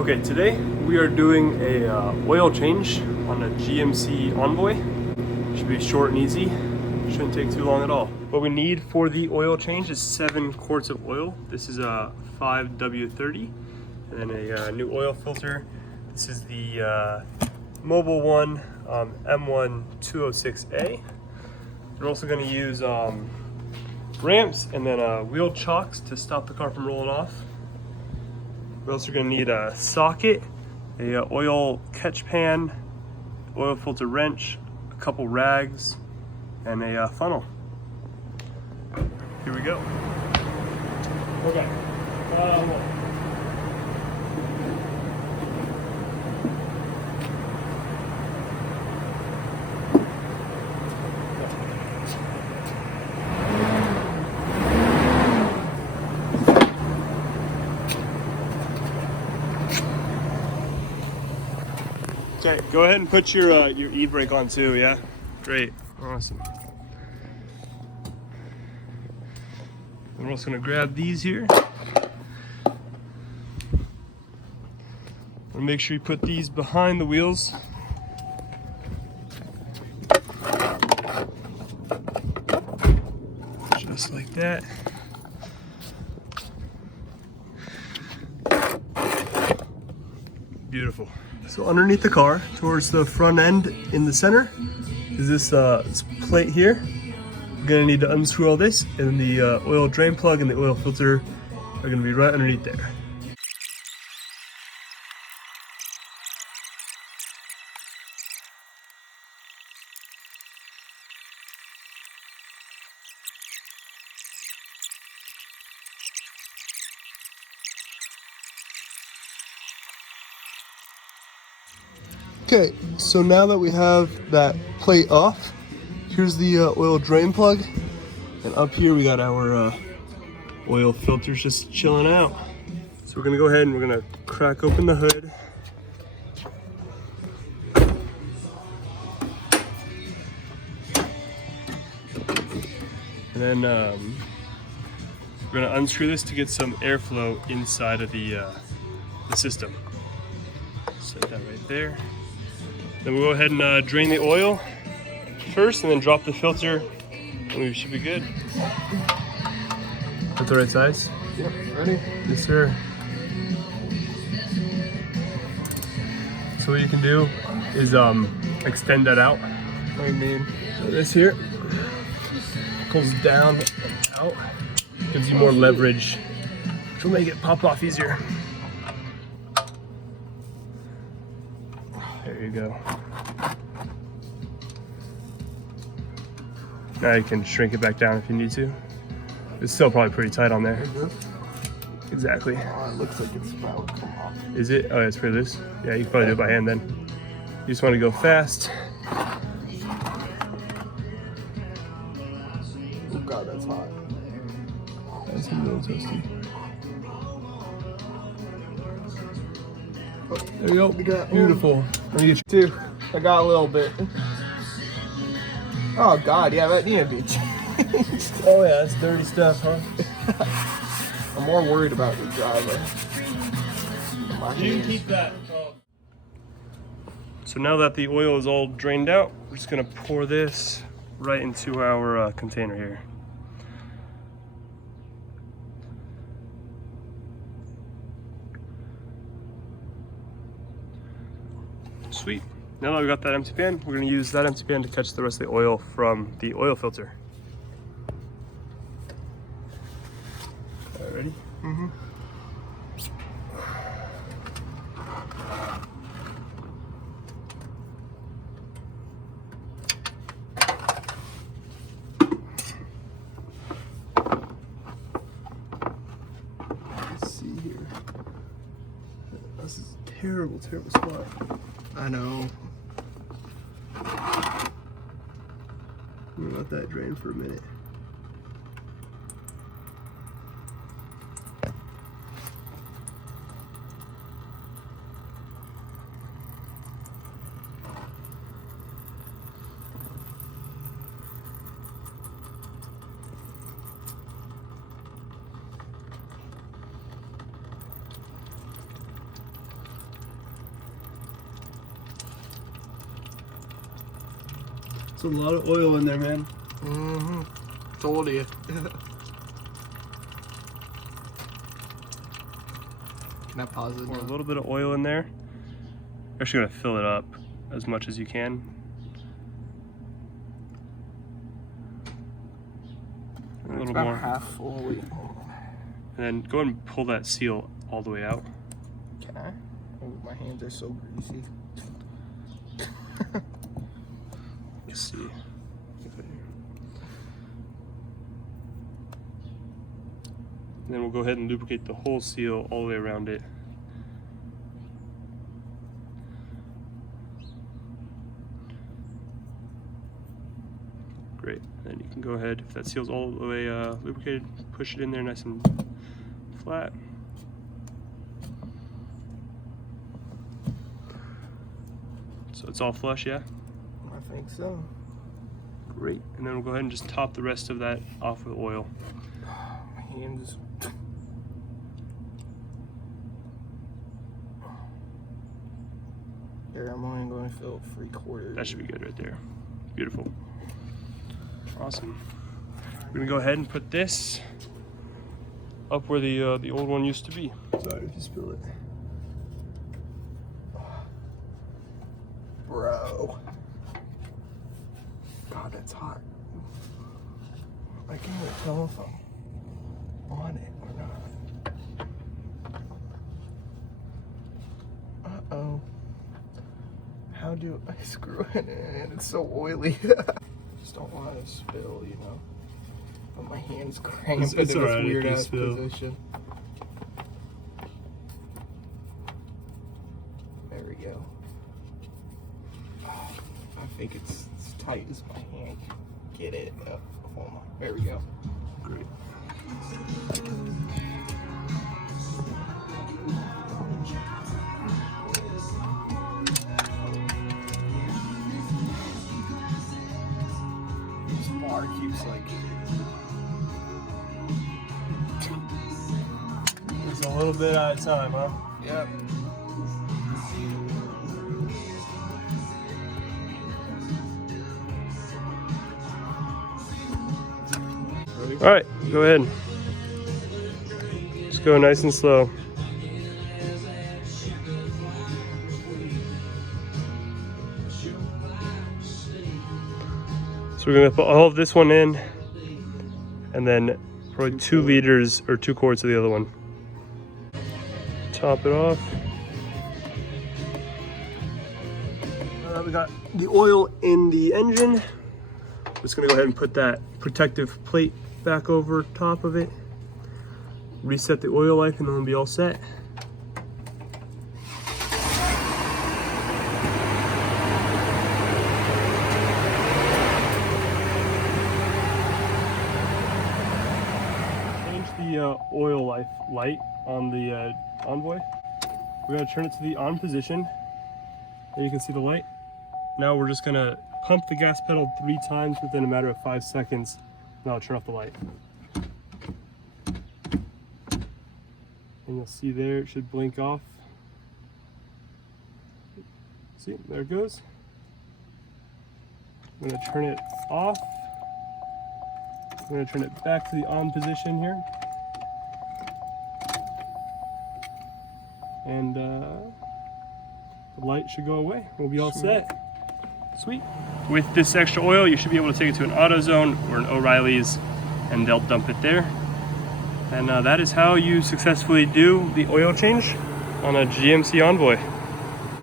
Okay, today we are doing a oil change on a GMC Envoy. Should be short and easy. Shouldn't take too long at all. What we need for the oil change is 7 quarts of oil. This is a 5W30, and then a new oil filter. This is the Mobile One M1 206A. We're also going to use ramps and then wheel chocks to stop the car from rolling off. We're also going to need a socket, a oil catch pan, oil filter wrench, a couple rags, and a funnel. Here we go. Okay. Okay, go ahead and put your e-brake on too, yeah? Great, awesome. And we're also gonna grab these here. And make sure you put these behind the wheels. Just like that. Beautiful. So underneath the car, towards the front end in the center, is this plate here. You're gonna need to unscrew all this, and the oil drain plug and the oil filter are gonna be right underneath there. Okay, so now that we have that plate off, here's the oil drain plug, and up here we got our oil filters just chilling out. So we're gonna go ahead and we're gonna crack open the hood. And then we're gonna unscrew this to get some airflow inside of the system. Set that right there. Then we'll go ahead and drain the oil first and then drop the filter and we should be good. That's the right size? Yep, ready? Yes, sir. So what you can do is extend that out. What do you mean? So this here pulls down and out, gives you more leverage, which will make it pop off easier. There you go. Now you can shrink it back down if you need to. It's still probably pretty tight on there. Exactly. Oh, it looks like it's about to come off. Is it? Oh, it's for this? Yeah, you can probably do it by hand then. You just want to go fast. Oh god, that's hot. That's a little toasty. Oh, there you go. Beautiful. Let me get you. Two. I got a little bit. Oh god, yeah, that needed to be changed. Oh yeah, that's dirty stuff, huh? I'm more worried about your driver. You can keep that. So now that the oil is all drained out, we're just gonna pour this right into our container here. Sweet. Now that we've got that empty pan, we're going to use that empty pan to catch the rest of the oil from the oil filter. All right, ready? Mm-hmm. Let's see here. This is a terrible, terrible spot. I know. I'm gonna let that drain for a minute. It's a lot of oil in there, man. Mm-hmm. Told you. Can I pause it? Pour a little bit of oil in there. You're actually gonna fill it up as much as you can. A little about more. half fully. And then go ahead and pull that seal all the way out. Can I? Oh, my hands are so greasy. Let's see. And then we'll go ahead and lubricate the whole seal all the way around it. Great. And then you can go ahead, if that seal's all the way lubricated, push it in there nice and flat. So it's all flush, yeah? I think so. Great. And then we'll go ahead and just top the rest of that off with oil. My hands. Here, I'm only going to fill 3/4. That should be good right there. Beautiful. Awesome. We're gonna go ahead and put this up where the old one used to be. Sorry if you spill it. Bro. God, that's hot. I can't even tell if I'm on it or not. Uh-oh. How do I screw it in? It's so oily. Just don't want to spill, you know. But my hand's cramped It's in this alright if weird you ass spill. position. There we go. I think it's as tight as my hand can get it. Hold on. There we go. Great. This bar keeps like. It's a little bit out of time, huh? Yep. All right, go ahead. Just go nice and slow. So we're gonna put all of this one in, and then probably 2 liters or 2 quarts of the other one. Top it off. We got the oil in the engine. Just gonna go ahead and put that protective plate back over top of it. Reset the oil life, and then we'll be all set. Change the oil life light on the Envoy. We're gonna turn it to the on position. There you can see the light. Now we're just gonna pump the gas pedal 3 times within a matter of 5 seconds. Now I'll turn off the light. And you'll see there, it should blink off. See, there it goes. I'm gonna turn it off. I'm gonna turn it back to the on position here. And the light should go away. We'll be all set. Sweet. With this extra oil, you should be able to take it to an AutoZone or an O'Reilly's, and they'll dump it there. And that is how you successfully do the oil change on a GMC Envoy.